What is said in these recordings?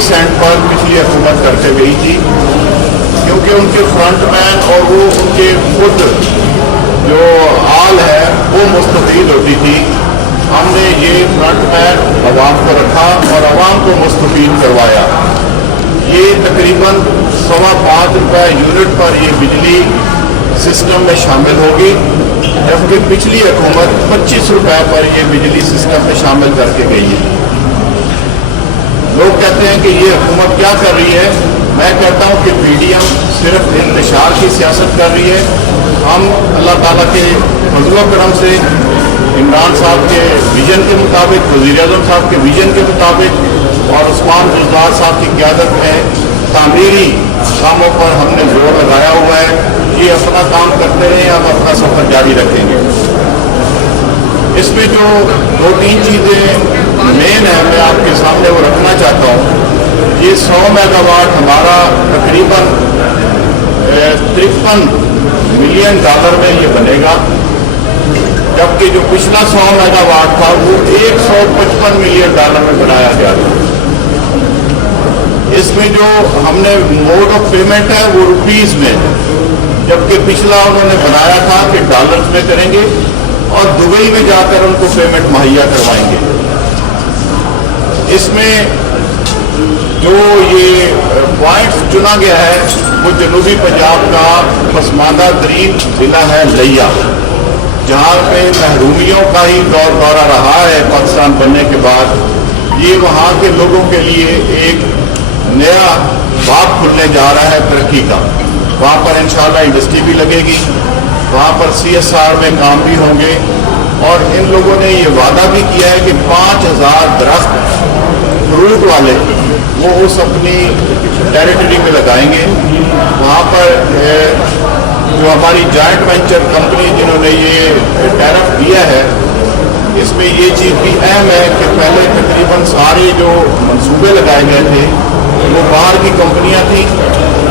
1 Saint पर पिछली हुकूमत करके गई थी, क्योंकि उनके फ्रंट मैन और वो उनके खुद जो आल है वो मुस्तफीद होती थी। हमने ये फ्रंट मैन अवाम को रखा और अवाम को मुस्तफीद करवाया। ये तकरीबन ₹5.25 यूनिट पर ये बिजली सिस्टम में शामिल होगी, जबकि पिछली हुकूमत ₹25 पर ये बिजली सिस्टम में शामिल करके गई है। लोग कहते हैं कि ये हुकूमत क्या कर रही है। मैं कहता हूँ कि पीडीएम सिर्फ इंतशार की सियासत कर रही है। हम अल्लाह ताला के फजल करम से इमरान साहब के विजन के मुताबिक, वज़ीर आज़म साहब के विजन के मुताबिक और उस्मान बुज़दार साहब की क़यादत में तामीरी कामों पर हमने जोर लगाया हुआ है। ये अपना काम करते रहे, हम अपना सफ़र जारी रखेंगे। इसमें जो 2-3 चीज़ें मेन है मैं आपके सामने वो रखना चाहता हूँ। ये 100 मेगावाट हमारा तकरीबन $53 मिलियन में ये बनेगा, जबकि जो पिछला 100 मेगावाट था वो $155 मिलियन में बनाया गया था। इसमें जो हमने मोड ऑफ पेमेंट है वो रुपीस में, जबकि पिछला उन्होंने बनाया था कि डॉलर्स में करेंगे और दुबई में जाकर उनको पेमेंट मुहैया करवाएंगे। इसमें जो ये पॉइंट्स चुना गया है वो जनूबी पंजाब का पसमानदा तरीन जिला है लिया, जहाँ पे महरूमियों का ही दौरा रहा है पाकिस्तान बनने के बाद। ये वहाँ के लोगों के लिए एक नया बाब खुलने जा रहा है तरक्की का। वहाँ पर इंशाल्लाह इंडस्ट्री भी लगेगी, वहाँ पर CSR में काम भी होंगे और इन लोगों ने ये वादा भी किया है कि 5000 दरख्त फ्रूट वाले वो उस अपनी टेरिटरी में लगाएंगे। वहाँ पर जो हमारी जॉइंट वेंचर कंपनी जिन्होंने ये टैरिफ दिया है, इसमें ये चीज़ भी अहम है कि पहले तकरीबन सारे जो मंसूबे लगाए गए थे वो बाहर की कंपनियां थी।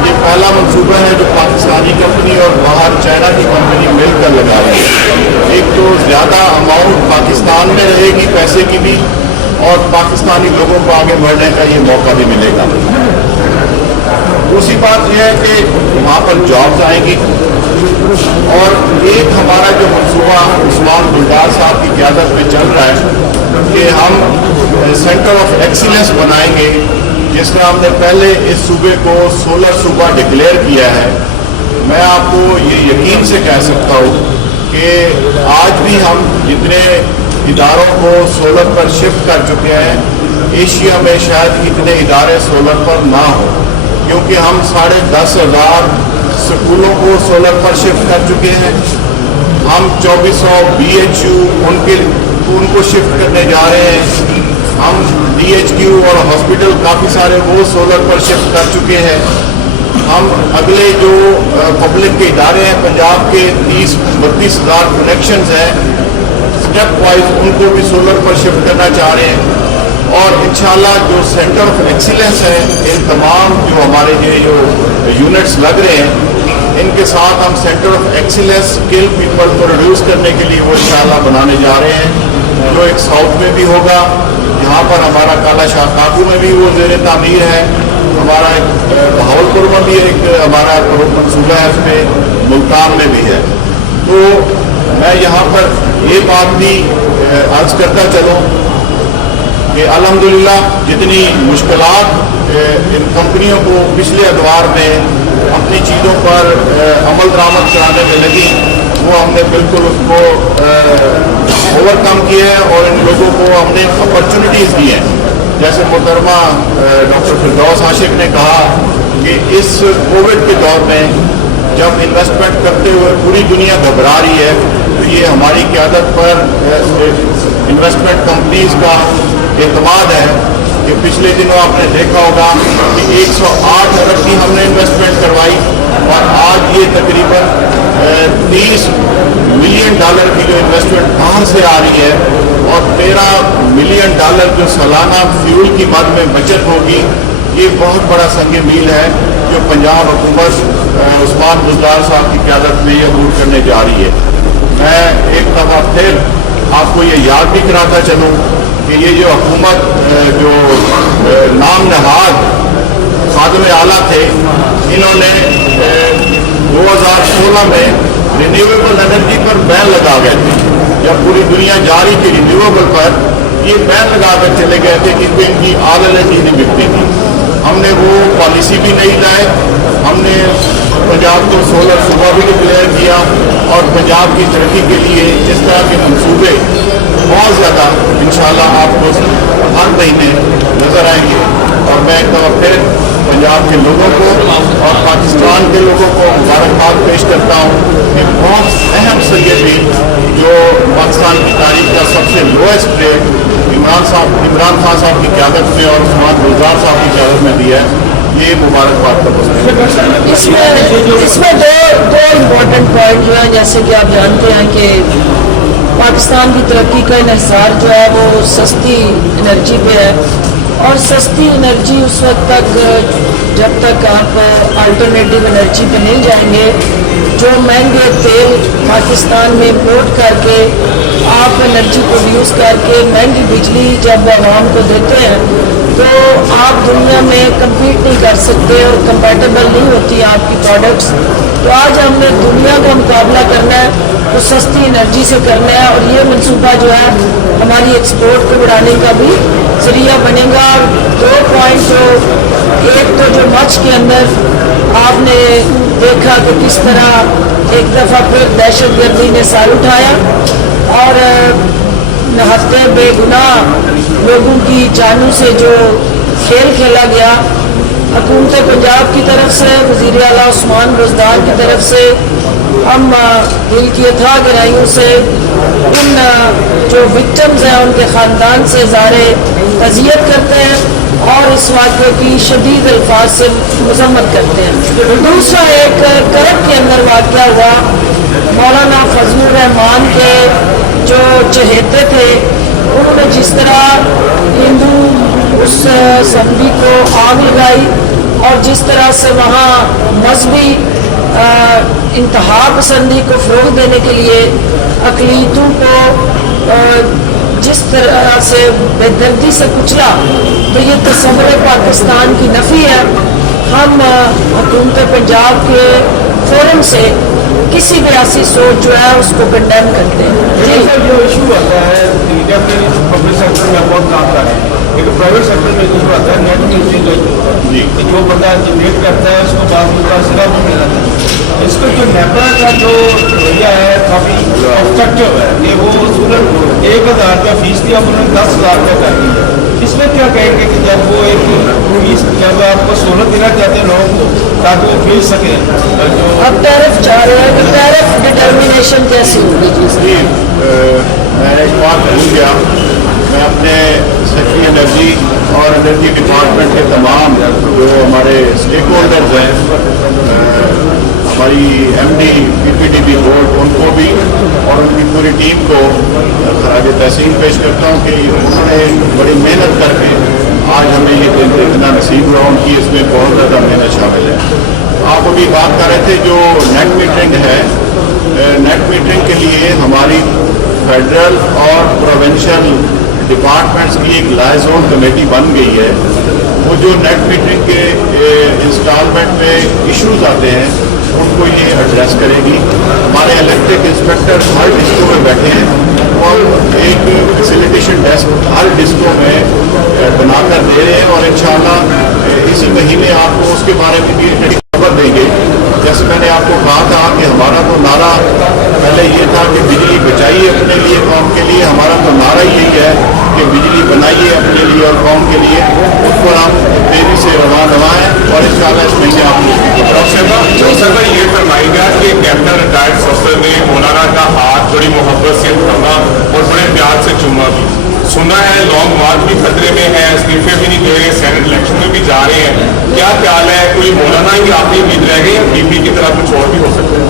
ये पहला मंसूबा है जो पाकिस्तानी कंपनी और बाहर चाइना की कंपनी मिलकर लगा रही है। एक तो ज़्यादा अमाउंट पाकिस्तान में रहेगी पैसे की भी, और पाकिस्तानी लोगों को आगे बढ़ने का ये मौका भी मिलेगा। दूसरी बात यह है कि वहाँ पर जॉब्स आएंगी, और एक हमारा जो मंसूबा उस्मान बुज़दार साहब की क़यादत में चल रहा है कि हम सेंटर ऑफ एक्सीलेंस बनाएंगे, जिसमें हमने पहले इस सूबे को सोलर सूबा डिक्लेयर किया है। मैं आपको ये यकीन से कह सकता हूँ कि आज भी हम जितने इदारों को सोलर पर शिफ्ट कर चुके हैं, एशिया में शायद इतने इदारे सोलर पर ना हो, क्योंकि हम 10,500 स्कूलों को सोलर पर शिफ्ट कर चुके हैं। हम 2400 BHU उनको शिफ्ट करने जा रहे हैं। हम DHQ और हॉस्पिटल काफ़ी सारे वो सोलर पर शिफ्ट कर चुके हैं। हम अगले जो पब्लिक के इदारे हैं पंजाब के 30-32 हज़ार कनेक्शंस हैं, स्टेप वाइज उनको भी सोलर पर शिफ्ट करना चाह रहे हैं। और इंशाल्लाह जो सेंटर ऑफ एक्सीलेंस है, इन तमाम जो हमारे ये जो यूनिट्स लग रहे हैं, इनके साथ हम centre of excellence skill people को रिड्यूस करने के लिए वो इंशाल्लाह बनाने जा रहे हैं, जो एक साउथ में भी होगा। यहाँ पर हमारा काला शाह काकू में भी वो ज़ेर तामीर है। हमारा एक बहावलपुर में भी एक हमारा मनसूबा है, उसमें मुल्तान में भी है। तो मैं यहाँ पर ये बात भी अर्ज करता चलूँ कि अल्हम्दुलिल्लाह जितनी मुश्किलात इन कंपनियों को पिछले अदवार में अपनी चीज़ों पर अमल दरामद कराने में लगी, वो हमने बिल्कुल उसको ओवरकम किया है और इन लोगों को हमने अपॉर्चुनिटीज़ दी हैं। जैसे मोहतरमा डॉक्टर फिरदौस आशिक ने कहा कि इस कोविड के दौर में जब इन्वेस्टमेंट करते हुए पूरी दुनिया घबरा रही है, तो ये हमारी क़यादत पर इन्वेस्टमेंट कंपनीज का एतमाद है कि पिछले दिनों आपने देखा होगा कि 108 अरब की हमने इन्वेस्टमेंट करवाई और आज ये तकरीबन $30 मिलियन की जो इन्वेस्टमेंट बाहर से आ रही है और $13 मिलियन जो सालाना फ्यूल की मद में बचत होगी। ये बहुत बड़ा संग मील है जो पंजाब हुकूमत उस्मान बुज़दार साहब की क़यादत में ये अबूर करने जा रही है। मैं एक दफ़ा फिर आपको ये याद भी कराता चलूँ कि ये जो हुकूमत जो नाम नहाद खादम आला थे, इन्होंने 2016 में रिन्यूएबल एनर्जी पर बैन लगा गए थे। जब पूरी दुनिया जा रही थी रिन्यूएबल पर, ये बैन लगा कर चले गए थे क्योंकि इनकी ऑल एनर्जी नहीं बिकती थी। हमने वो पॉलिसी भी नहीं लाए। हमने पंजाब को सोलर सूबा भी डिक्लेयर किया और पंजाब की तरक्की के लिए इस तरह के मंसूबे बहुत ज़्यादा इंशाल्लाह आपको हर महीने नज़र आएंगे। और मैं एक बार फिर पंजाब के लोगों को और पाकिस्तान के लोगों को मुबारकबाद पेश करता हूँ कि बहुत अहम सदे भी जो पाकिस्तान की तारीख का सबसे लोएस्ट रेट इमरान खान साहब की क़यादत में और उस्मान गुलजार साहब की क़यादत में दिया है, ये मुबारकबाद का मसला। इसमें दो इम्पोर्टेंट पॉइंट जो है, जैसे कि आप जानते हैं कि पाकिस्तान की तरक्की का इन्हिसार जो है वो सस्ती एनर्जी पे है, और सस्ती एनर्जी उस वक्त तक जब तक आप अल्टरनेटिव एनर्जी पे नहीं जाएंगे, जो महंगे तेल पाकिस्तान में इंपोर्ट करके आप एनर्जी प्रोड्यूस करके महंगी बिजली जब आवाम को देते हैं तो आप दुनिया में कम्पीट नहीं कर सकते और कंपैटिबल नहीं होती आपकी प्रोडक्ट्स। तो आज हमने दुनिया का मुकाबला करना है तो सस्ती एनर्जी से करना है, और ये मनसूबा जो है हमारी एक्सपोर्ट को बढ़ाने का भी जरिया बनेगा। और 2 पॉइंट एक तो जो मच के अंदर आपने देखा कि किस तरह एक दफ़ा फिर दहशत गर्दी ने सर उठाया और नहाते बेगुनाह लोगों की जानों से जो खेल खेला गया, हुकूमत पंजाब की तरफ से वज़ीर आला उस्मान बुज़दार की तरफ से हम दिल की अथाह गहराइयों से उन जो विक्टिम्स हैं उनके ख़ानदान से ज़ारे अज़ियत करते हैं और इस वाक़े की शदीद अल्फाज से मज़म्मत करते हैं। दूसरा एक करब के अंदर वाक़या हुआ, मौलाना फजलुर रहमान के जो चहेते थे उन्होंने जिस तरह हिंदू उस असम्बली को आग लगाई और जिस तरह से वहाँ मजहबी इंतहा पसंदी को फ़रोग़ देने के लिए अक़लीतों को जिस तरह से बेदर्दी से कुचला, तो ये तस्वुर पाकिस्तान की नफ़ी है। हम हुकूमत पंजाब के फोरम से किसी भी ऐसी सोच जो है उसको कंडेम करते हैं। जी सर, जो इशू आता है पब्लिक सेक्टर में बहुत काम कर रहे हैं, लेकिन प्राइवेट सेक्टर में इशू आता है नेट मीटरिंग का, जो बंदा जनरेट करता है उसको बाद में सिरा भी मिल जाता है। इसको जो नेपा का जो रवैया है काफ़ी ऑब्स्ट्रक्टिव है कि वो सूरत 1000 रुपया फीस थी, अब उन्होंने 10,000 रुपया कर दिया। इसमें क्या कहेंगे कि जब वो एक फीस जब आपको सहूलत देना चाहते हैं लोगों को ताकि वो खरीद सकें, जो अब टैरिफ चाह रहे हैं कि टैरिफ डिटर्मिनेशन कैसी होगी? मैं एक बात भूल गया, मैं अपने सेक्रेटरी एनर्जी और एनर्जी डिपार्टमेंट के तमाम जो हमारे स्टेक होल्डर्स हैं, हमारी एमडी पीपीडीबी बोर्ड, उनको भी और उनकी पूरी टीम को खराज तहसीन पेश करता हूँ कि उन्होंने बड़ी मेहनत करके आज हमें ये दिन इतना नसीब हुआ। उनकी इसमें बहुत ज़्यादा मेहनत शामिल है। आप अभी बात कर रहे थे जो नेट मीटरिंग है, नेट मीटरिंग के लिए हमारी फेडरल और प्रोविंशियल डिपार्टमेंट्स की एक लाइजोन कमेटी बन गई है। वो जो नेट मीटरिंग के इंस्टॉलमेंट में इश्यूज आते हैं उनको ये एड्रेस करेगी। हमारे इलेक्ट्रिक इंस्पेक्टर हर डिस्को में बैठे हैं और एक फैसिलिटेशन डेस्क हर डिस्को में बनाकर दे रहे हैं और इंशाल्लाह इसी महीने आपको उसके बारे में भी खबर देंगे। जैसे मैंने आपको कहा था कि हमारा तो नारा पहले ये था कि बिजली बचाइए अपने लिए कौम के लिए, हमारा तो नारा यही है कि बिजली बनाइए अपने लिए और कौम के लिए। उस पर हम तेजी से रवा हैं और इंशाल्लाह इस महीने आप ये फरमाएगा कि कैप्टन रिटायर्ड अफसर ने मौलाना का हाथ बड़ी मोहब्बत से थामा और बड़े प्यार से चूमा भी। सुना है लॉन्ग मार्च भी खतरे में है, इस्तीफे भी नहीं दे रहे, सेनेट इलेक्शन में भी जा रहे हैं, क्या ख्याल है? कोई मौलाना ही आपकी उम्मीद रह गई या बीपी की तरह कुछ और भी हो सकता है?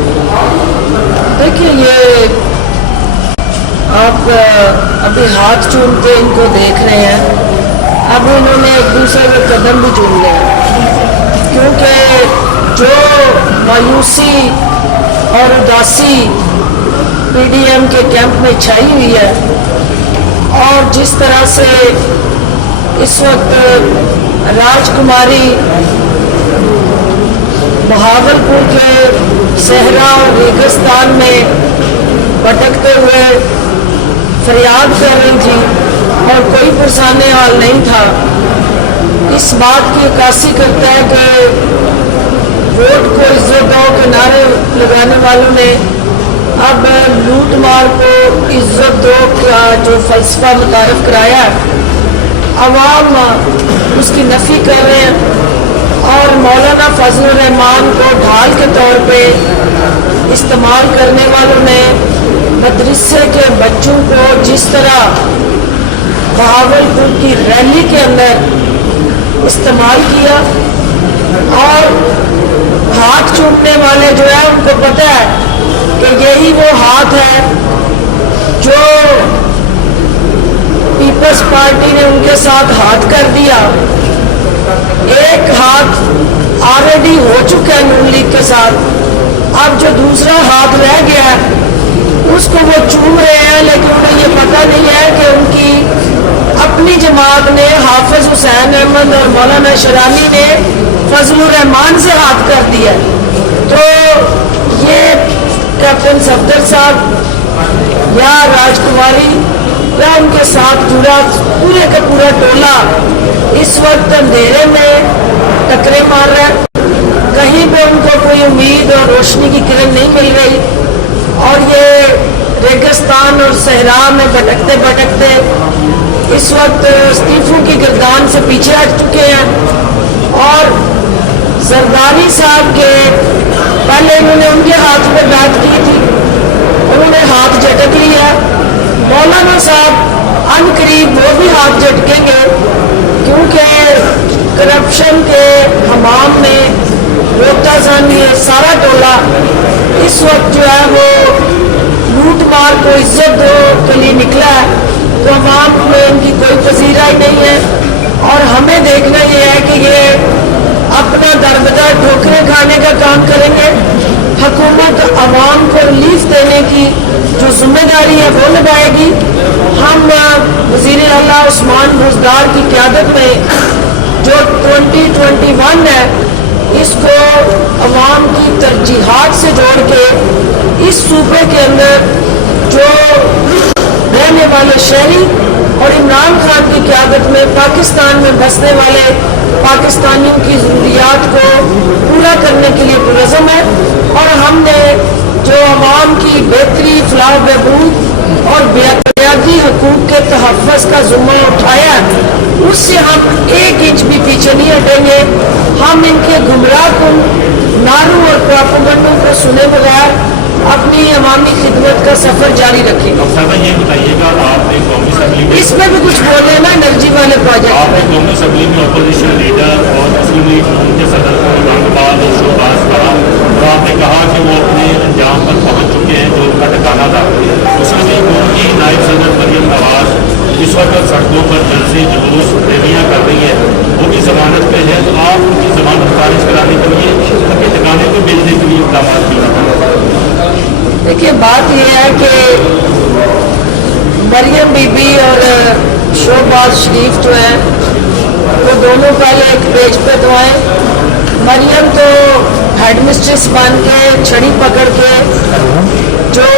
देखिए, ये आप अभी हाथ चूमते इनको देख रहे हैं, अब इन्होंने एक दूसरे के कदम भी चूम लिए, क्योंकि जो मायूसी और उदासी पीडीएम के कैंप में छाई हुई है और जिस तरह से इस वक्त राजकुमारी बहावलपुर के सहरा और रेगिस्तान में भटकते हुए फरियाद कर रही थी और कोई पुरसाने हाल नहीं था। इस बात की अक्कासी करता है कि वोट को इज्जत दो के नारे लगाने वालों ने अब लूट मार को इज्जत दो का जो फलसफा मुतारफ कराया, अवाम उसकी नफ़ी कर रहे हैं और मौलाना फजलुर रहमान को ढाल के तौर पे इस्तेमाल करने वालों ने मदरसे के बच्चों को जिस तरह बहावलपुर की रैली के अंदर इस्तेमाल किया, और हाथ चूमने वाले जो है उनको पता है कि यही वो हाथ है जो पीपल्स पार्टी ने उनके साथ हाथ कर दिया। एक हाथ ऑलरेडी हो चुका है नून लीग के साथ, अब जो दूसरा हाथ रह गया है उसको वो चूम रहे हैं, लेकिन उन्हें ये पता नहीं है कि उनकी अपनी जमात ने हाफिज हुसैन अहमद और मौलाना शरानी ने फजलुर रहमान से हाथ कर दिया। तो ये कैप्टन सफदर साहब या राजकुमारी या उनके साथ जुड़ा पूरे का पूरा टोला इस वक्त अंधेरे में टकरे मार रहा है। कहीं पे उनको कोई उम्मीद और रोशनी की किरण नहीं मिल रही, और ये रेगिस्तान और सहरा में भटकते भटकते इस वक्त इस्तीफों की गर्दान से पीछे हट चुके हैं। और जरदारी साहब के पहले इन्होंने उनके हाथ में बात की थी, उन्होंने हाथ झटक लिया। मौलाना साहब अनकरीब वो भी हाथ झटकेंगे, क्योंकि करप्शन के हमाम में रोताजान ये सारा टोला इस वक्त जो है वो लूट मार को इज्जत दो के लिए निकला है। तो अवाम में इनकी कोई पसीराई नहीं है, और हमें देखना ये है कि ये अपना दरबदर ठोकरें खाने का काम करेंगे। हुकूमत अवाम को रिलीफ देने की जो जिम्मेदारी है वो निभाएगी। हम वज़ीर आला उस्मान बुज़दार की क़यादत में जो 2021 है इसको अवाम की तरजीहात से जोड़ के इस सूबे के अंदर जो रहने वाले शहरी और इमरान खान की क़यादत में पाकिस्तान में बसने वाले पाकिस्तानियों की ज़रूरियात को पूरा करने के लिए पुरज़म है। और हमने जो अवाम की बेहतरी, फलाह बहबूद और बुनियादी हकूक़ के तहफ़्फ़ुज़ का ज़िम्मा उठाया, उससे हम एक इंच भी पीछे नहीं हटेंगे। हम इनके गुमराहकुन नारों और प्रोपेगेंडों को सुने बगैर अपनी अवामी खिदमत का सफ़र जारी रखेंगे। ये बताइएगा, आपने कौमी असम्बली में इसमें भी कुछ बोले ना एनर्जी वाले प्रोजेक्ट आपने कौमी असम्बली में अपोजिशन लीडर और मुस्लिम लीग के सदर को इमामबाद और शोबाज कहा, तो आपने कहा कि वो अपने अंजाम पर पहुँच चुके हैं जो उनका ठिकाना था। उसमें भी उनकी नायब सदर मरियम नवाज इस वक्त सड़कों पर जलसे जुलूस रैलियाँ कर रही है, वो भी जमानत पे है, तो आप उनकी जमानत खारिज कराने के लिए उनके ठिकाने को भेजने के लिए इक़दाम किए। देखिए, बात यह है कि मरियम बीबी और शोबाज शरीफ जो हैं वो दोनों पहले एक पेज पे तो आए। मरियम तो हेड मिस्ट्रेस बन के छड़ी पकड़ के जो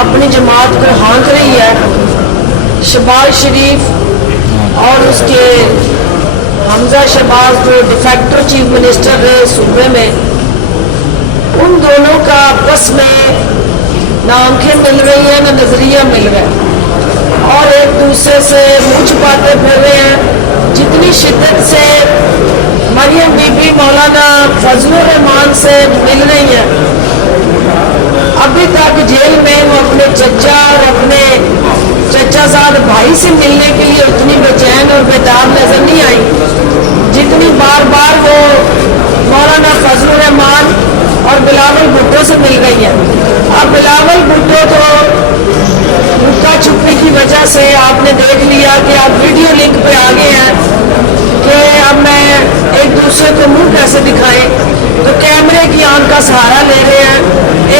अपनी जमात को हाँक रही है। शहबाज शरीफ और उसके हमजा शहबाज जो डिफेक्टर चीफ मिनिस्टर रहे सूबे में, उन दोनों का आपस में ना आंखें मिल रही हैं ना नजरिया मिल रहा है, और एक दूसरे से मुँह छुपाते फिर रहे हैं। जितनी शिद्दत से मरियम बीबी मौलाना फजलुर रहमान से मिल रही हैं, अभी तक जेल में वो अपने चचा और अपने चचाजाद भाई से मिलने के लिए उतनी बेचैन और बेताब नजर नहीं आई जितनी बार बार वो मौलाना फजलुर रहमान और बिलावल भुट्टो से मिल रही है। अब बिलावल भुट्टो तो लुका छुपी की वजह से आपने देख लिया कि आप वीडियो लिंक पे आ गए हैं कि अब मैं एक दूसरे को मुंह कैसे दिखाएं, तो कैमरे की आंख का सहारा ले रहे हैं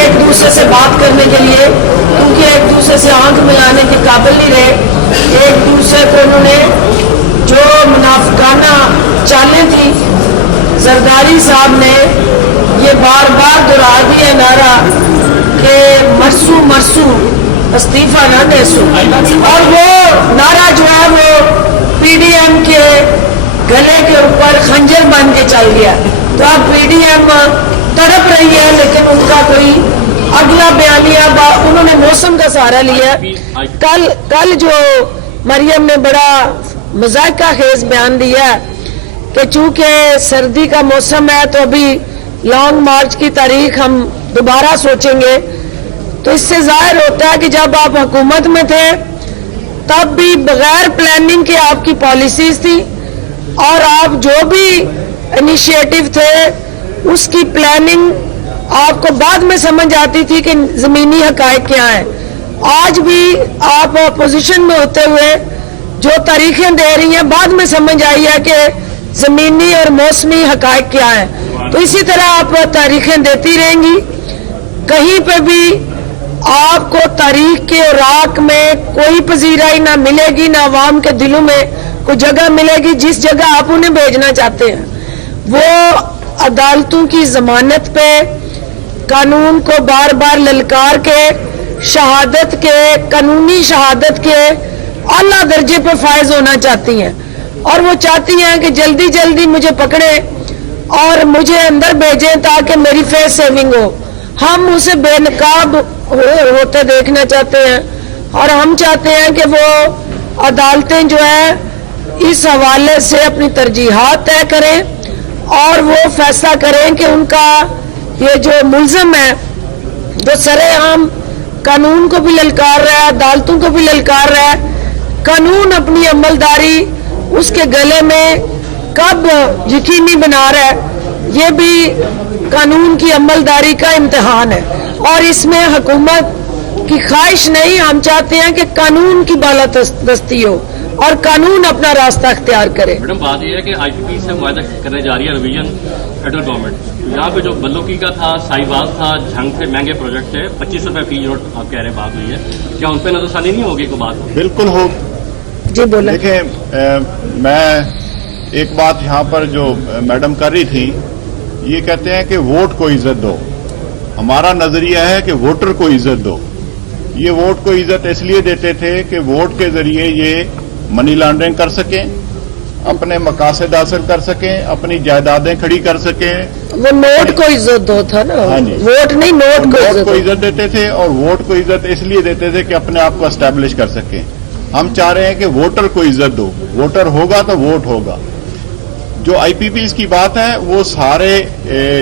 एक दूसरे से बात करने के लिए, क्योंकि एक दूसरे से आंख मिलाने के काबिल नहीं रहे। एक दूसरे को उन्होंने जो मुनाफिकाना चालें थी जरदारी साहब ने बार बार दोहरा दिया नारा कि मरसू मरसू इस्तीफा ना देसू, और वो नारा जो है वो पीडीएम के गले के ऊपर खंजर बन के चल गया। तो अब पीडीएम तड़प रही है, लेकिन उनका कोई अगला बयानिया उन्होंने मौसम का सहारा लिया। कल जो मरियम ने बड़ा मजाका खेज बयान दिया कि चूंकि सर्दी का मौसम है तो अभी लॉन्ग मार्च की तारीख हम दोबारा सोचेंगे। तो इससे जाहिर होता है कि जब आप हुकूमत में थे तब भी बगैर प्लानिंग के आपकी पॉलिसीज थी, और आप जो भी इनिशिएटिव थे उसकी प्लानिंग आपको बाद में समझ आती थी कि जमीनी हकायक क्या है। आज भी आप अपोजिशन में होते हुए जो तारीखें दे रही हैं, बाद में समझ आई है कि जमीनी और मौसमी हकायक क्या है। तो इसी तरह आप तारीखें देती रहेंगी, कहीं पे भी आपको तारीख के राख में कोई पजीराई ना मिलेगी, ना आवाम के दिलों में कोई जगह मिलेगी। जिस जगह आप उन्हें भेजना चाहते हैं वो अदालतों की जमानत पे कानून को बार बार ललकार के शहादत के, कानूनी शहादत के आला दर्जे पे फायज होना चाहती हैं, और वो चाहती हैं कि जल्दी जल्दी मुझे पकड़े और मुझे अंदर भेजें ताकि मेरी फेस सेविंग हो। हम उसे बेनकाब होते देखना चाहते हैं, और हम चाहते हैं कि वो अदालतें जो है इस हवाले से अपनी तरजीहात तय करें और वो फैसला करें कि उनका ये जो मुल्ज़िम है जो सरेआम कानून को भी ललकार रहा है, अदालतों को भी ललकार रहा है, कानून अपनी अमलदारी उसके गले में कब यकीनी बना रहा है, ये भी कानून की अमलदारी का इम्तिहान है। और इसमें हुकूमत की ख्वाहिश नहीं, हम चाहते हैं कि कानून की बालादस्ती हो और कानून अपना रास्ता अख्तियार करे। मैडम, बात यह है कि आईपीपी से मुआहदा करने जा रही है रिवीजन फेडरल गवर्नमेंट। यहाँ पे जो बल्लोकी का था, साहिबाग था, झंग थे, महंगे प्रोजेक्ट थे, 25 रुपए फी यूनिट आप कह रहे हैं बात हुई है, क्या उन पर नजरसानी नहीं होगी कोई बात? बिल्कुल हो। जी बोले। देखें, मैं एक बात यहाँ पर जो मैडम कर रही थी, ये कहते हैं कि वोट को इज्जत दो। हमारा नजरिया है कि वोटर को इज्जत दो। ये वोट को इज्जत इसलिए देते थे कि वोट के जरिए ये मनी लॉन्ड्रिंग कर सकें, अपने मकासद हासिल कर सकें, अपनी जायदादें खड़ी कर सकें। वो नोट को इज्जत दो था ना। हाँ जी। वोट नहीं, नोट को इज्जत देते थे, और वोट को इज्जत इसलिए देते थे कि अपने आप को एस्टैब्लिश कर सकें। हम चाह रहे हैं कि वोटर को इज्जत दो। वोटर होगा तो वोट होगा। जो आईपीपीज की बात है, वो सारे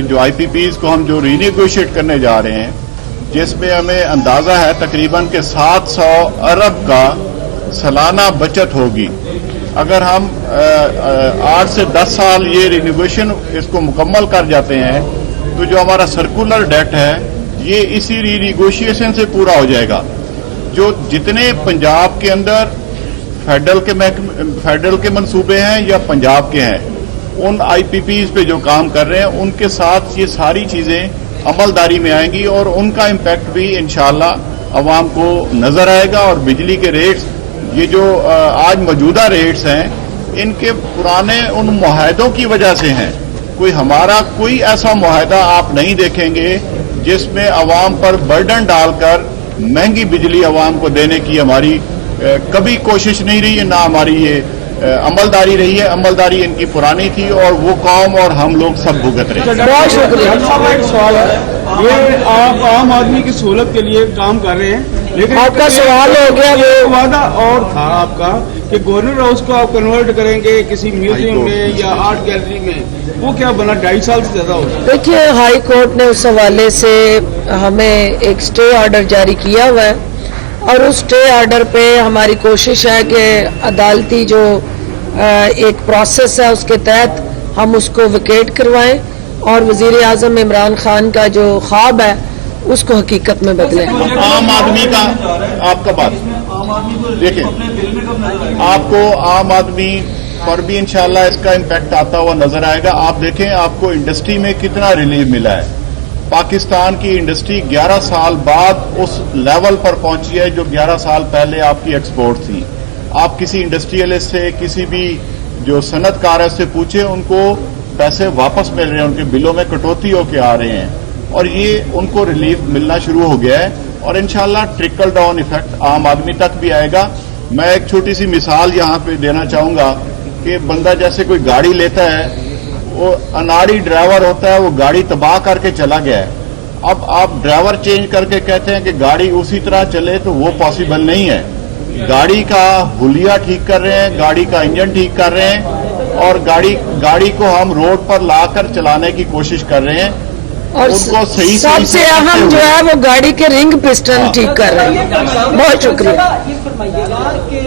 जो आईपीपीज को हम जो रीनेगोशिएट करने जा रहे हैं, जिसमें हमें अंदाजा है तकरीबन के 700 अरब का सालाना बचत होगी। अगर हम 8 से 10 साल ये रिनिगोशिएशन इसको मुकम्मल कर जाते हैं तो जो हमारा सर्कुलर डेट है ये इसी रिनिगोशिएशन से पूरा हो जाएगा। जो जितने पंजाब के अंदर फेडरल के मंसूबे हैं या पंजाब के हैं, उन आईपीपीज पे जो काम कर रहे हैं उनके साथ ये सारी चीजें अमलदारी में आएंगी और उनका इम्पैक्ट भी इंशाल्लाह अवाम को नजर आएगा। और बिजली के रेट्स, ये जो आज मौजूदा रेट्स हैं, इनके पुराने उन मुआहदों की वजह से हैं। कोई हमारा कोई ऐसा मुआहदा आप नहीं देखेंगे जिसमें अवाम पर बर्डन डालकर महंगी बिजली अवाम को देने की हमारी कभी कोशिश नहीं रही है, ना हमारी ये अमलदारी रही है। अमलदारी इनकी पुरानी थी और वो कौम और हम लोग सब भुगत रहे हैं। बहुत शुक्रिया। एक सवाल है, ये आप आम आदमी की सहूलत के लिए काम कर रहे हैं, लेकिन आपका सवाल हो गया, वो वादा और था आपका कि गवर्नर हाउस को आप कन्वर्ट करेंगे किसी म्यूजियम में या आर्ट गैलरी में, वो क्या बना? 2.5 साल से ज्यादा हो गया। देखिए, हाई कोर्ट ने उस हवाले से हमें एक स्टे ऑर्डर जारी किया हुआ है और उस स्टे ऑर्डर पे हमारी कोशिश है कि अदालती जो एक प्रोसेस है उसके तहत हम उसको विकेट करवाएं और वजीर आजम इमरान खान का जो ख्वाब है उसको हकीकत में बदलें। आम आदमी का आपका बात देखें, आपको आम आदमी पर भी इंशाल्लाह इसका इम्पैक्ट आता हुआ नजर आएगा। आप देखें, आपको इंडस्ट्री में कितना रिलीफ मिला है। पाकिस्तान की इंडस्ट्री 11 साल बाद उस लेवल पर पहुंची है जो 11 साल पहले आपकी एक्सपोर्ट थी। आप किसी इंडस्ट्रियलिस्ट से, किसी भी जो सनतकार है से पूछे, उनको पैसे वापस मिल रहे हैं, उनके बिलों में कटौती होके आ रहे हैं और ये उनको रिलीफ मिलना शुरू हो गया है और इंशाल्लाह ट्रिकल डाउन इफेक्ट आम आदमी तक भी आएगा। मैं एक छोटी सी मिसाल यहाँ पे देना चाहूँगा कि बंदा जैसे कोई गाड़ी लेता है, वो अनाड़ी ड्राइवर होता है, वो गाड़ी तबाह करके चला गया है। अब आप ड्राइवर चेंज करके कहते हैं कि गाड़ी उसी तरह चले, तो वो पॉसिबल नहीं है। गाड़ी का हुलिया ठीक कर रहे हैं, गाड़ी का इंजन ठीक कर रहे हैं और गाड़ी को हम रोड पर लाकर चलाने की कोशिश कर रहे हैं और उनको सही सबसे अहम जो है वो गाड़ी के रिंग पिस्टन ठीक कर रहे हैं। बहुत शुक्रिया। ये फरमाइएगा कि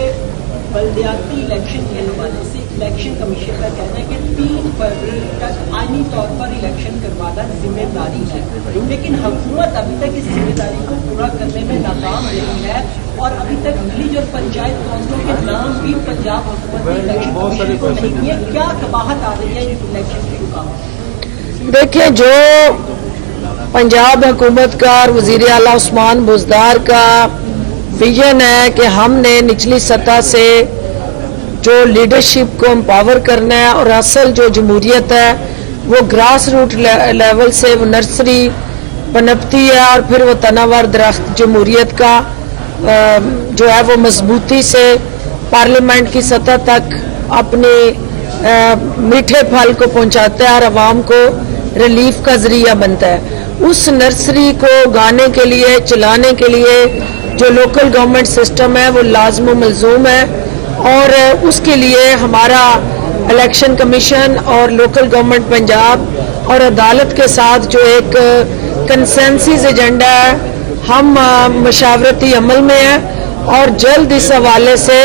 बल्दियाती इलेक्शन के हवाले से इलेक्शन कमीशन का कहना है कि 3 फरवरी तक आईनी तौर पर इलेक्शन करवाना जिम्मेदारी है, लेकिन हुकूमत अभी तक इस जिम्मेदारी को पूरा करने में नाकाम रही है और अभी तक विलेज और पंचायत काउंसिलों के नाम भी पंजाब हुकूमत ने इलेक्शन कमीशन को नहीं दिए। क्या कबाहत आ रही है इलेक्शन की रुकावट? देखिए, जो पंजाब हुकूमत का और वजीर आला उस्मान बुज़दार का विजन है कि हमने निचली सतह से जो लीडरशिप को एम्पावर करना है और असल जो जमहूरियत है वो ग्रास रूट लेवल से वो नर्सरी पनपती है और फिर वो तनावर दरख्त जमहूरियत का जो है वो मजबूती से पार्लियामेंट की सतह तक अपने मीठे फल को पहुंचाता है और आवाम को रिलीफ का जरिया बनता है। उस नर्सरी को उगाने के लिए, चलाने के लिए जो लोकल गवर्नमेंट सिस्टम है वो लाजम मलजूम है और उसके लिए हमारा इलेक्शन कमीशन और लोकल गवर्नमेंट पंजाब और अदालत के साथ जो एक कंसेंसस एजेंडा है, हम मशावरती अमल में हैं और जल्द इस हवाले से,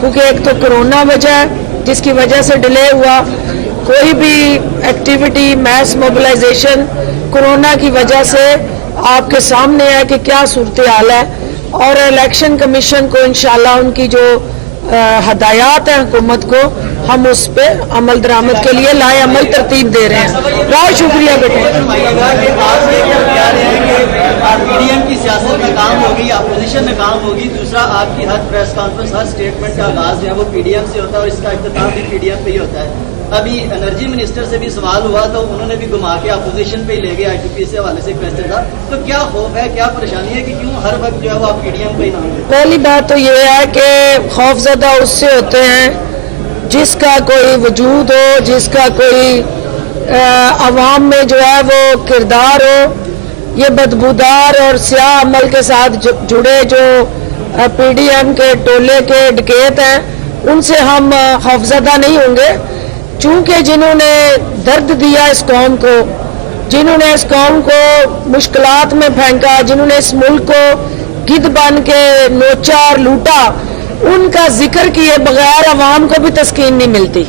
क्योंकि एक तो कोरोना वजह है जिसकी वजह से डिले हुआ, कोई भी एक्टिविटी मैस मोबिलाइजेशन कोरोना की वजह से आपके सामने है कि क्या सूरत हाल है और इलेक्शन कमीशन को इंशाल्लाह उनकी जो हदायत है हुकूमत को, हम उस पर अमल दरामद के लिए लाए अमल तरतीब दे रहे हैं। बहुत शुक्रिया बेटे। पीडीएम की सियासत में काम होगी, अपोजिशन में काम होगी। दूसरा, आपकी हर प्रेस कॉन्फ्रेंस, हर स्टेटमेंट का आगाज जो है वो पीडीएम से होता है और इसका इख्तिताम भी पीडीएम पे ही होता है। अभी एनर्जी मिनिस्टर से भी सवाल हुआ तो उन्होंने भी घुमा के अपोजिशन पे ही ले गए, आईटीपी से हवाले से क्वेश्चन था। तो क्या खौफ है, क्या परेशानी है कि क्यों हर वक्त जो है वो आप पीडीएम पे ही नाम लेते? पहली बात तो ये है कि खौफजदा उससे होते हैं जिसका कोई वजूद हो, जिसका कोई अवाम में जो है वो किरदार हो। ये बदबूदार और स्याह अमल के साथ जुड़े जो पीडीएम के टोले के डकैत हैं, उनसे हम खौफजदा नहीं होंगे, चूंकि जिन्होंने दर्द दिया इस कौम को, जिन्होंने इस कौम को मुश्किलात में फेंका, जिन्होंने इस मुल्क को गिद्ध बन के नोचा और लूटा, उनका जिक्र किए बगैर अवाम को भी तस्कीन नहीं मिलती।